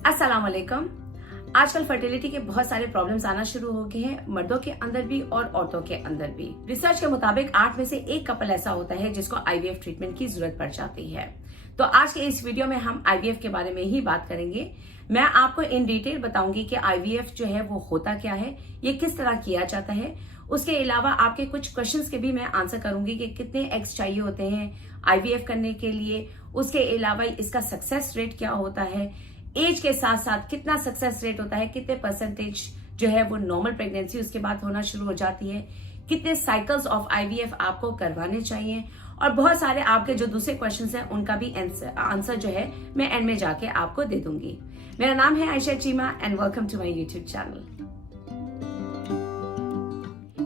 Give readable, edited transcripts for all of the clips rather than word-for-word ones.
अस्सलाम वालेकुम। आजकल फर्टिलिटी के बहुत सारे प्रॉब्लम्स आना शुरू हो गए हैं, मर्दों के अंदर भी और औरतों के अंदर भी। रिसर्च के मुताबिक 8 में से 1 कपल ऐसा होता है जिसको आईवीएफ ट्रीटमेंट की जरूरत पड़ जाती है। तो आज के इस वीडियो में हम आईवीएफ के बारे में ही बात करेंगे। मैं आपको इन डिटेल बताऊंगी कि आईवीएफ जो है वो होता क्या है, ये किस तरह किया जाता है। उसके अलावा आपके कुछ क्वेश्चंस के भी मैं आंसर करूंगी कि कितने एग्स चाहिए होते हैं आईवीएफ करने के लिए। उसके अलावा इसका सक्सेस रेट क्या होता है, एज के साथ साथ कितना सक्सेस रेट होता है, कितने परसेंटेज जो है वो नॉर्मल प्रेगनेंसी उसके बाद होना शुरू हो जाती है, कितने साइकिल्स ऑफ आईवीएफ आपको करवाने चाहिए, और बहुत सारे आपके जो दूसरे क्वेश्चंस हैं उनका भी आंसर जो है मैं एंड में जाके आपको दे दूंगी। मेरा नाम है Ayesha Cheema and welcome to my YouTube channel.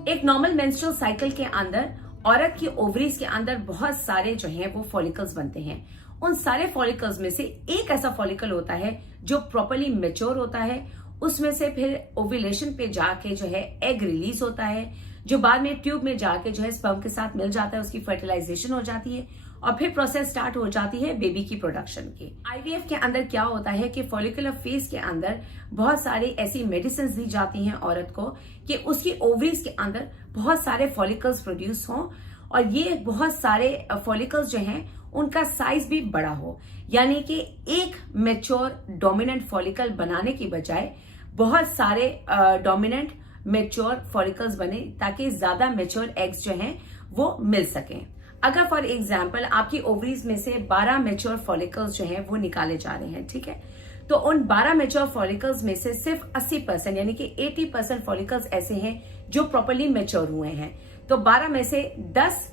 एक नॉर्मल मेंस्ट्रुअल साइकिल के अंदर औरत की ओवरीज के अंदर बहुत सारे जो है वो फॉलिकल्स बनते हैं। उन सारे फॉलिकल्स में से एक ऐसा फॉलिकल होता है जो प्रॉपर्ली मैच्योर होता है। उसमें से फिर ओव्यूलेशन पे जाके जो है एग रिलीज होता है, जो बाद में ट्यूब में जाके जो है स्पर्म के साथ मिल जाता है, उसकी फर्टिलाइजेशन हो जाती है और फिर प्रोसेस स्टार्ट हो जाती है बेबी की प्रोडक्शन की। आईवीएफ के अंदर क्या होता है कि फॉलिकुलर फेज के अंदर बहुत सारी ऐसी मेडिसिन दी जाती हैं औरत को कि उसकी ओवरीज के अंदर बहुत सारे फॉलिकल्स प्रोड्यूस हों और ये बहुत सारे फॉलिकल्स जो हैं उनका साइज भी बड़ा हो, यानी कि एक मैच्योर डोमिनेंट फॉलिकल बनाने की बजाय बहुत सारे डोमिनेंट मैच्योर फॉलिकल्स बने ताकि ज्यादा मैच्योर एग्स जो हैं वो मिल सकें। अगर फॉर एग्जाम्पल आपकी ओवरीज में से 12 मैच्योर फॉलिकल्स जो हैं वो निकाले जा रहे हैं, ठीक है, तो उन 12 मैच्योर फॉलिकल्स में से सिर्फ 80% यानी कि 80% फॉलिकल्स ऐसे हैं जो प्रॉपर्ली मैच्योर हुए हैं। तो 12 में से 10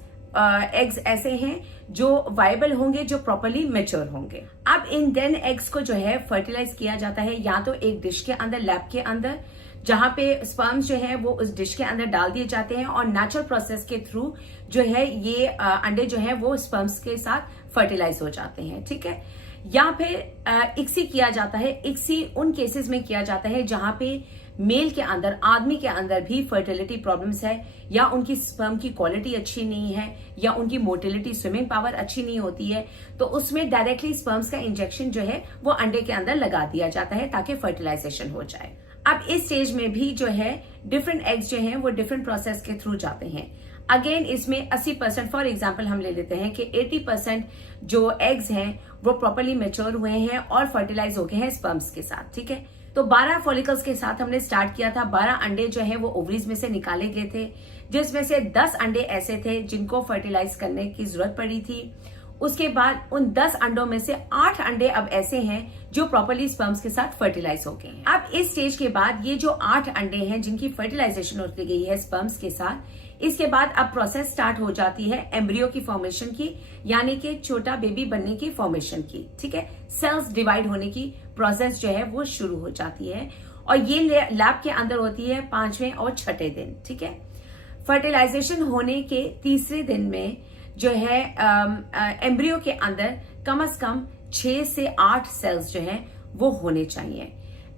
एग्स ऐसे हैं जो वायबल होंगे, जो प्रॉपर्ली मैच्योर होंगे। अब इन 10 एग्स को जो है फर्टिलाइज किया जाता है या तो एक डिश के अंदर, लैब के अंदर, जहां पे स्पर्म्स जो है वो उस डिश के अंदर डाल दिए जाते हैं और नेचुरल प्रोसेस के थ्रू जो है ये अंडे जो है वो स्पर्म्स के साथ फर्टिलाइज हो जाते हैं, ठीक है। या फिर इक्सी किया जाता है। इक्सी उन केसेस में किया जाता है जहां पे मेल के अंदर, आदमी के अंदर भी फर्टिलिटी प्रॉब्लम्स है, या उनकी स्पर्म की क्वालिटी अच्छी नहीं है, या उनकी मोटिलिटी, स्विमिंग पावर अच्छी नहीं होती है, तो उसमें डायरेक्टली स्पर्म्स का इंजेक्शन जो है वो अंडे के अंदर लगा दिया जाता है ताकि फर्टिलाइजेशन हो जाए। अब इस स्टेज में भी जो है डिफरेंट एग्स जो हैं वो डिफरेंट प्रोसेस के थ्रू जाते हैं। अगेन इसमें 80% फॉर एग्जाम्पल हम ले लेते हैं कि 80% जो एग्स हैं वो प्रॉपर्ली मैच्योर हुए हैं और फर्टिलाइज हो गए हैं स्पर्म्स के साथ, ठीक है। तो 12 फॉलिकल्स के साथ हमने स्टार्ट किया था। 12 अंडे जो है वो ओवरीज में से निकाले गए थे, जिसमें से 10 अंडे ऐसे थे जिनको फर्टिलाइज करने की जरूरत पड़ी थी। उसके बाद उन 10 अंडों में से 8 अंडे अब ऐसे हैं जो प्रॉपर्ली स्पर्म्स के साथ फर्टिलाइज हो गए हैं। अब इस स्टेज के बाद ये जो 8 अंडे हैं जिनकी फर्टिलाइजेशन होती गई है स्पर्म्स के साथ, इसके बाद अब प्रोसेस स्टार्ट हो जाती है एम्ब्रियो की फॉर्मेशन की, यानी कि छोटा बेबी बनने की फॉर्मेशन की, ठीक है। सेल्स डिवाइड होने की प्रोसेस जो है वो शुरू हो जाती है और ये लैब के अंदर होती है 5वें और 6ठे दिन, ठीक है। फर्टिलाइजेशन होने के 3रे दिन में जो है एम्ब्रियो के अंदर कम से कम 6 से 8 सेल्स जो हैं वो होने चाहिए।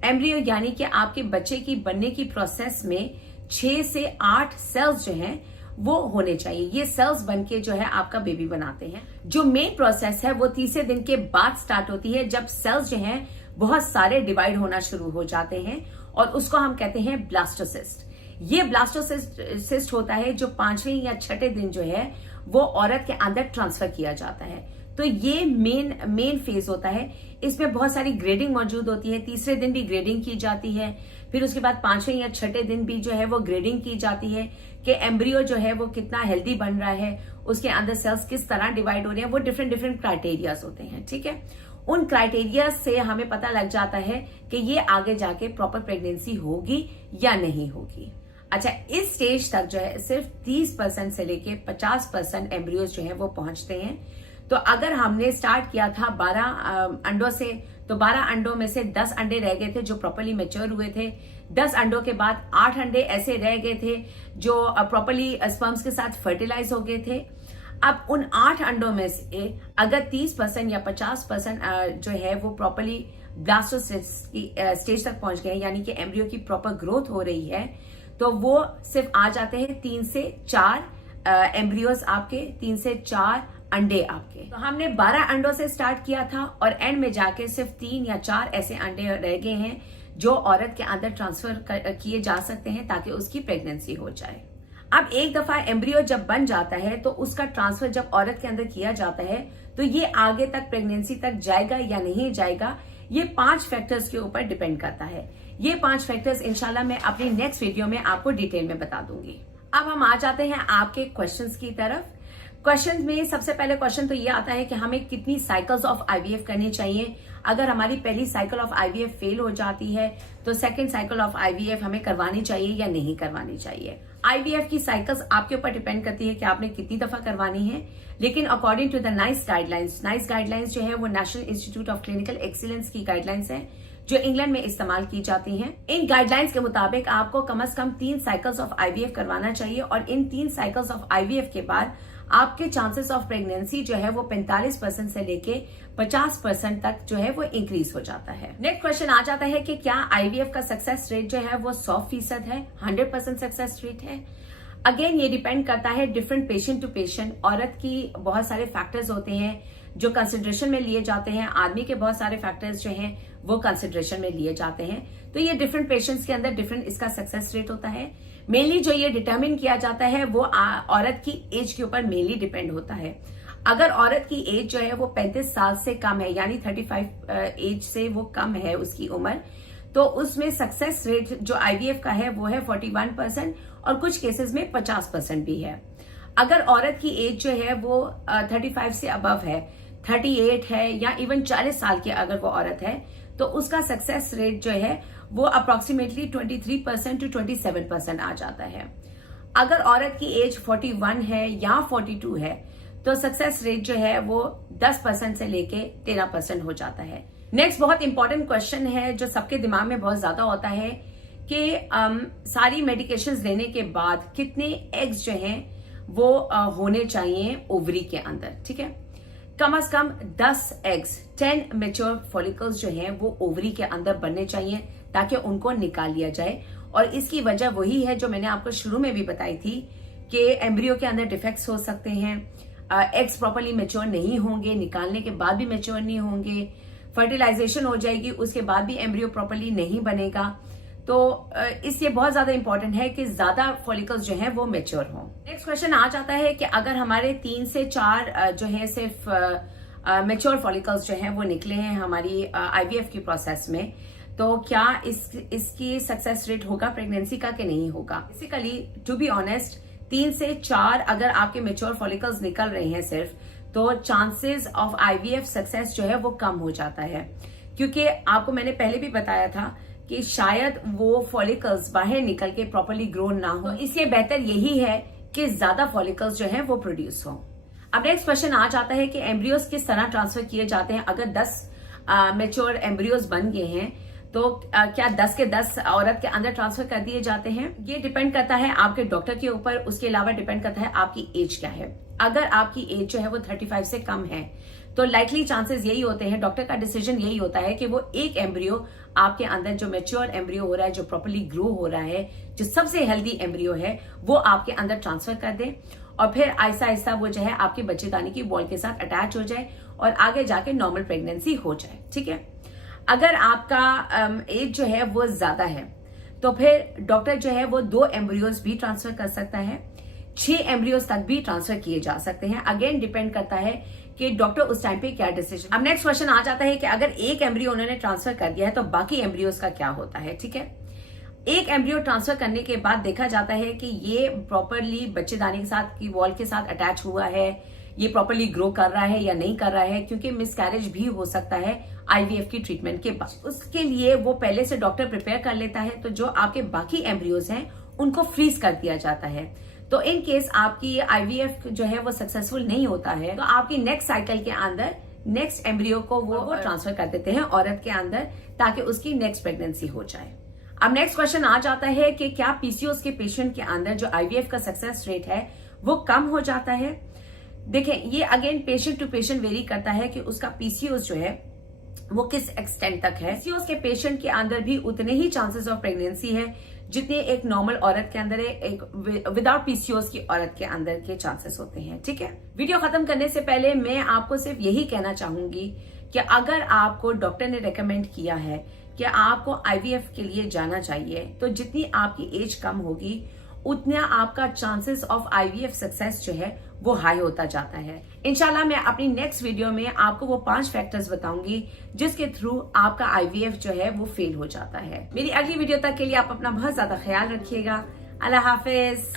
एम्ब्रियो यानी कि आपके बच्चे की बनने की प्रोसेस में 6 से 8 सेल्स जो हैं वो होने चाहिए। ये सेल्स बनके जो है आपका बेबी बनाते हैं। जो मेन प्रोसेस है वो 3रे दिन के बाद स्टार्ट होती है, जब सेल्स जो हैं बहुत सारे डिवाइड होना शुरू हो जाते हैं और उसको हम कहते हैं ब्लास्टोसिस्ट। ये ब्लास्टोसिस्ट होता है जो 5वें या 6ठे दिन जो है वो औरत के अंदर ट्रांसफर किया जाता है। तो ये मेन फेज होता है। इसमें बहुत सारी ग्रेडिंग मौजूद होती है। 3रे दिन भी ग्रेडिंग की जाती है, फिर उसके बाद 5वें या 6ठे दिन भी जो है वो ग्रेडिंग की जाती है कि एम्ब्रियो जो है वो कितना हेल्दी बन रहा है, उसके अंदर सेल्स किस तरह डिवाइड हो रहे हैं। वो डिफरेंट क्राइटेरियाज होते हैं, ठीक है। उन क्राइटेरिया से हमें पता लग जाता है कि ये आगे जाके प्रॉपर प्रेगनेंसी होगी या नहीं होगी। अच्छा, इस स्टेज तक जो है सिर्फ 30% से लेके 50% एम्ब्रियोज जो है वो पहुंचते हैं। तो अगर हमने स्टार्ट किया था 12 अंडों से, तो 12 अंडों में से 10 अंडे रह गए थे जो प्रॉपर्ली मैच्योर हुए थे। 10 अंडों के बाद 8 अंडे ऐसे रह गए थे जो प्रॉपर्ली स्पर्म्स के साथ फर्टिलाइज हो गए थे। अब उन 8 अंडों में से अगर 30% या 50% जो है वो प्रॉपर्ली ब्लास्टोसिस्ट की स्टेज तक पहुंच गए, यानी कि एम्ब्रियो की प्रॉपर ग्रोथ हो रही है, तो वो सिर्फ आ जाते हैं 3 से 4 एम्ब्रियोज, आपके 3 से 4 अंडे आपके। तो हमने 12 अंडों से स्टार्ट किया था और एंड में जाके सिर्फ 3 या 4 ऐसे अंडे रह गए हैं जो औरत के अंदर ट्रांसफर किए जा सकते हैं ताकि उसकी प्रेगनेंसी हो जाए। अब एक दफा एम्ब्रियो जब बन जाता है तो उसका ट्रांसफर जब औरत के अंदर किया जाता है तो ये आगे तक प्रेगनेंसी तक जाएगा या नहीं जाएगा, ये 5 फैक्टर्स के ऊपर डिपेंड करता है। ये 5 फैक्टर्स इंशाल्लाह मैं अपनी नेक्स्ट वीडियो में आपको डिटेल में बता दूंगी। अब हम आ जाते हैं आपके क्वेश्चंस की तरफ। क्वेश्चन में सबसे पहले क्वेश्चन तो ये आता है कि हमें कितनी साइकिल्स ऑफ आईवीएफ करनी चाहिए। अगर हमारी पहली साइकिल ऑफ आईवीएफ फेल हो जाती है तो सेकंड साइकिल ऑफ आईवीएफ हमें करवानी चाहिए या नहीं करवानी चाहिए। आईवीएफ की साइकिल्स आपके ऊपर डिपेंड करती है कि आपने कितनी दफा करवानी है, लेकिन according to the NICE guidelines जो है वो national institute of clinical excellence की गाइडलाइंस है जो इंग्लैंड में इस्तेमाल की जाती हैं। इन गाइडलाइंस के मुताबिक आपको कम से कम 3 साइकिल्स ऑफ आईवीएफ करवाना चाहिए और इन 3 साइकिल्स ऑफ आईवीएफ के बाद आपके चांसेस ऑफ प्रेगनेंसी जो है वो 45% से लेके 50% तक जो है वो इंक्रीज हो जाता है। नेक्स्ट क्वेश्चन आ जाता है कि क्या आईवीएफ का सक्सेस रेट जो है वो 100% है, 100% सक्सेस रेट है। अगेन ये डिपेंड करता है डिफरेंट पेशेंट टू पेशेंट। औरत की बहुत सारे फैक्टर्स होते हैं जो कंसिडरेशन में लिए जाते हैं, आदमी के बहुत सारे फैक्टर्स जो हैं वो कंसिडरेशन में लिए जाते हैं। तो ये डिफरेंट पेशेंट्स के अंदर डिफरेंट इसका सक्सेस रेट होता है। मेनली जो ये डिटरमिन किया जाता है वो औरत की एज के ऊपर मेनली डिपेंड होता है। अगर औरत की एज जो है वो 35 साल से कम है, यानी 35 एज से वो कम है उसकी उम्र, तो उसमें सक्सेस रेट जो आईवीएफ का है वो है 41% और कुछ केसेस में 50% भी है। अगर औरत की एज जो है वो 35 से अबव है, 38 है या इवन 40 साल की अगर वो औरत है तो उसका सक्सेस रेट जो है वो अप्रोक्सीमेटली 23% टू 27% आ जाता है। अगर औरत की एज 41 है या 42 है तो सक्सेस रेट जो है वो 10% से लेके 13% हो जाता है। नेक्स्ट बहुत इंपॉर्टेंट क्वेश्चन है जो सबके दिमाग में बहुत ज्यादा होता है कि सारी मेडिकेशंस लेने के बाद कितने एग्स जो हैं वो होने चाहिए ओवरी के अंदर। ठीक है, कम से कम 10 एग्स, 10 मेच्योर फॉलिकल्स जो हैं वो ओवरी के अंदर बनने चाहिए ताकि उनको निकाल लिया जाए। और इसकी वजह वही है जो मैंने आपको शुरू में भी बताई थी कि एम्ब्रियो के अंदर डिफेक्ट्स हो सकते हैं, एग्स प्रॉपर्ली मेच्योर नहीं होंगे, निकालने के बाद भी मेच्योर नहीं होंगे, फर्टिलाइजेशन हो जाएगी उसके बाद भी एम्ब्रियो प्रॉपर्ली नहीं बनेगा। तो इसलिए बहुत ज्यादा इंपॉर्टेंट है कि ज्यादा फॉलिकल्स जो हैं वो मेच्योर हों। नेक्स्ट क्वेश्चन आ जाता है कि अगर हमारे 3 से 4 जो है सिर्फ मेच्योर फॉलिकल्स जो हैं वो निकले हैं हमारी आईवीएफ की प्रोसेस में, तो क्या इसकी सक्सेस रेट होगा प्रेगनेंसी का कि नहीं होगा। बेसिकली टू बी ऑनेस्ट 3 से 4 अगर आपके मेच्योर फॉलिकल्स निकल रहे हैं सिर्फ, तो चांसेस ऑफ आईवीएफ सक्सेस जो है वो कम हो जाता है, क्योंकि आपको मैंने पहले भी बताया था कि शायद वो फॉलिकल्स बाहर निकल के प्रॉपर्ली ग्रो ना हो। तो इसलिए बेहतर यही है कि ज्यादा फॉलिकल्स जो है वो प्रोड्यूस हो। अब नेक्स्ट क्वेश्चन आ जाता है कि एम्ब्रियोज किस तरह ट्रांसफर किए जाते हैं। अगर 10 मेच्योर एम्ब्रियोज बन गए हैं तो क्या 10 के 10 औरत के अंदर ट्रांसफर कर दिए जाते हैं। ये डिपेंड करता है आपके डॉक्टर के ऊपर, उसके अलावा डिपेंड करता है आपकी एज क्या है। अगर आपकी एज जो है वो 35 से कम है तो लाइकली चांसेस यही होते हैं, डॉक्टर का डिसीजन यही होता है कि वो एक एम्ब्रियो आपके अंदर जो मेच्योर एम्ब्रियो हो रहा है, जो प्रॉपर्ली ग्रो हो रहा है, जो सबसे हेल्दी एम्ब्रियो है, वो आपके अंदर ट्रांसफर कर दे और फिर आहिस्ता आहिस्ता वो जो है आपके बच्चेदानी की वॉल के साथ अटैच हो जाए और आगे जाके नॉर्मल प्रेगनेंसी हो जाए। ठीक है, अगर आपका एज जो है वो ज्यादा है तो फिर डॉक्टर जो है वो 2 एम्ब्रियोज भी ट्रांसफर कर सकता है, 6 एम्ब्रियोज तक भी ट्रांसफर किए जा सकते हैं। अगेन डिपेंड करता है कि डॉक्टर उस टाइम पे क्या डिसीजन। अब नेक्स्ट क्वेश्चन आ जाता है कि अगर एक एम्ब्रियो उन्होंने ट्रांसफर कर दिया है तो बाकी एम्ब्रियोज का क्या होता है। ठीक है, एक एम्ब्रियो ट्रांसफर करने के बाद देखा जाता है कि ये प्रॉपरली बच्चेदानी के साथ की वॉल के साथ अटैच हुआ है, ये प्रॉपरली ग्रो कर रहा है या नहीं कर रहा है, क्योंकि मिसकैरेज भी हो सकता है आईवीएफ की ट्रीटमेंट के बाद। उसके लिए वो पहले से डॉक्टर प्रिपेयर कर लेता है, तो जो आपके बाकी एम्ब्रियोज हैं उनको फ्रीज कर दिया जाता है। तो इन केस आपकी आईवीएफ जो है वो सक्सेसफुल नहीं होता है तो आपकी नेक्स्ट साइकिल के अंदर नेक्स्ट एम्ब्रियो को वो ट्रांसफर कर देते हैं औरत के अंदर ताकि उसकी नेक्स्ट प्रेगनेंसी हो जाए। अब नेक्स्ट क्वेश्चन आ जाता है कि क्या पीसीओएस के पेशेंट के अंदर जो आईवीएफ का सक्सेस रेट है वो कम हो जाता है। देखें, ये again patient to patient vary करता है कि उसका पीसीओएस जो है वो किस एक्सटेंट तक है। पीसीओएस के पेशेंट के अंदर भी उतने ही चांसेस ऑफ प्रेगनेंसी है जितने एक नॉर्मल औरत के अंदर है, एक विदाउट पीसीओएस की औरत के अंदर के चांसेस होते हैं। ठीक है, वीडियो खत्म करने से पहले मैं आपको सिर्फ यही कहना चाहूंगी कि अगर आपको डॉक्टर ने रेकमेंड किया है कि आपको आईवीएफ के लिए जाना चाहिए, तो जितनी आपकी एज कम होगी उतना आपका चांसेस ऑफ आईवीएफ सक्सेस जो है वो हाई होता जाता है। इंशाल्लाह मैं अपनी नेक्स्ट वीडियो में आपको वो 5 फैक्टर्स बताऊंगी जिसके थ्रू आपका आईवीएफ जो है वो फेल हो जाता है। मेरी अगली वीडियो तक के लिए आप अपना बहुत ज्यादा ख्याल रखिएगा। अल्लाह हाफिज।